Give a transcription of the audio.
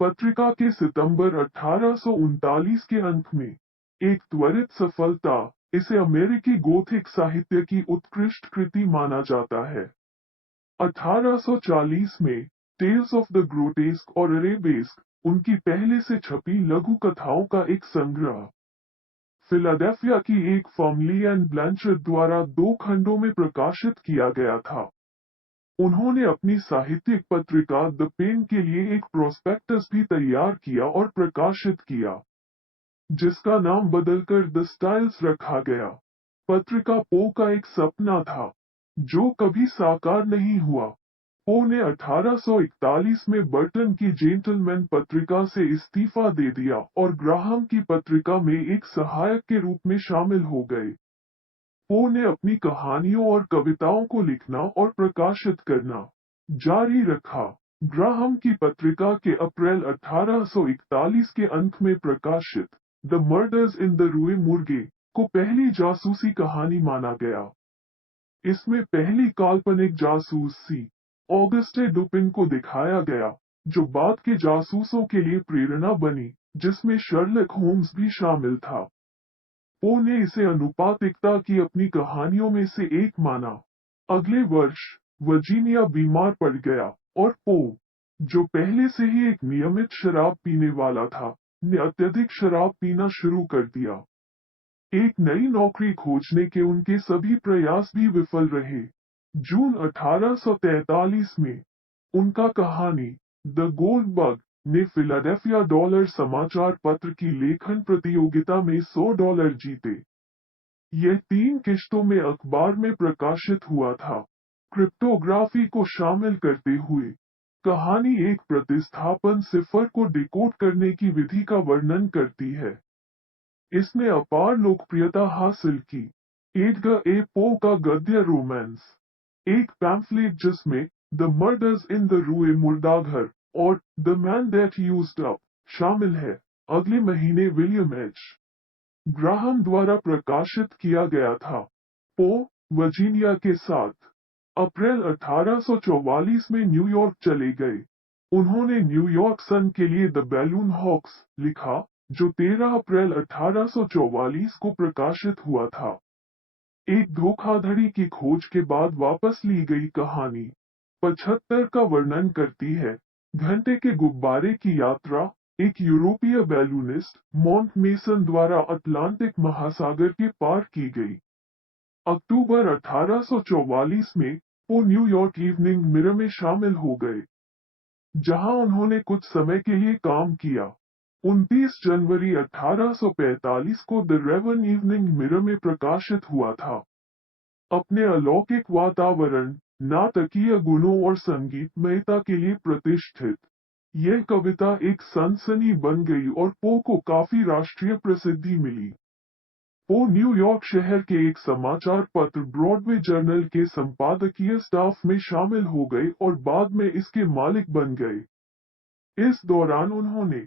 पत्रिका के सितंबर 1839 के अंक में एक त्वरित सफलता, इसे अमेरिकी गोथिक साहित्य की उत्कृष्ट कृति माना जाता है। 1840 में टेल्स ऑफ द ग्रोटेस्क और अरेबेस्क उनकी पहले से छपी लघु कथाओं का एक संग्रह फिलाडेल्फिया की एक फॉर्मली एंड ब्लैंचर्ड द्वारा 2 खंडों में प्रकाशित किया गया था। उन्होंने अपनी साहित्यिक पत्रिका द पेन के लिए एक प्रोस्पेक्टस भी तैयार किया और प्रकाशित किया, जिसका नाम बदलकर द स्टाइल्स रखा गया। पत्रिका पो का एक सपना था, जो कभी साकार नहीं हुआ। पो ने 1841 में बर्टन की जेंटलमैन पत्रिका से इस्तीफा दे दिया और ग्राहम की पत्रिका में एक सहायक के रूप में शामिल हो गए। पो ने अपनी कहानियों और कविताओं को लिखना और प्रकाशित करना जारी रखा। ग्राहम की पत्रिका के अप्रैल 1841 के अंक में प्रकाशित द मर्डर्स इन द रूए मुर्गे को पहली जासूसी कहानी माना गया। इसमें पहली काल्पनिक जासूस सी ऑगस्टे डुपिन को दिखाया गया, जो बाद के जासूसों के लिए प्रेरणा बनी, जिसमें शर्लक होम्स भी शामिल था। पो ने इसे अनुपातिकता की अपनी कहानियों में से एक माना। अगले वर्ष वर्जीनिया बीमार पड़ गया और पो, जो पहले से ही एक नियमित शराब पीने वाला था, ने अत्यधिक शराब पीना शुरू कर दिया। एक नई नौकरी खोजने के उनके सभी प्रयास भी विफल रहे। जून 1843 में उनका कहानी द गोल्ड बग ने फिलाडेल्फिया डॉलर समाचार पत्र की लेखन प्रतियोगिता में $100 जीते। यह 3 किश्तों में अखबार में प्रकाशित हुआ था। क्रिप्टोग्राफी को शामिल करते हुए कहानी एक प्रतिस्थापन सिफर को डिकोड करने की विधि का वर्णन करती है। इसने अपार लोकप्रियता हासिल की। एडगर ए पो का गद्य रोमांस, एक पैम्फलेट जिसमें द मर्डर्स इन द रूए मुर्दाघर और the man that used up शामिल है, अगले महीने विलियम एच. ग्राहम द्वारा प्रकाशित किया गया था। पो वर्जीनिया के साथ अप्रैल 1844 में न्यूयॉर्क चले गए। उन्होंने न्यूयॉर्क सन के लिए द बैलून हॉक्स लिखा, जो 13 अप्रैल 1844 को प्रकाशित हुआ था। एक धोखाधड़ी की खोज के बाद वापस ली गई कहानी 75 का वर्णन करती है। घंटे के गुब्बारे की यात्रा एक यूरोपीय बैलूनिस्ट मॉन्ट मेसन द्वारा अटलांटिक महासागर के पार की गई। अक्टूबर 1844 में वो न्यूयॉर्क इवनिंग मिरर में शामिल हो गए, जहां उन्होंने कुछ समय के लिए काम किया। 29 जनवरी 1845 को द रेवन इवनिंग मिरर में प्रकाशित हुआ था। अपने अलौकिक वातावरण, नाटकीय गुणों और संगीतमयता के लिए प्रतिष्ठित, यह कविता एक सनसनी बन गई और पो को काफी राष्ट्रीय प्रसिद्धि मिली। वो न्यूयॉर्क शहर के एक समाचार पत्र ब्रॉडवे जर्नल के संपादकीय स्टाफ में शामिल हो गए और बाद में इसके मालिक बन गए। इस दौरान उन्होंने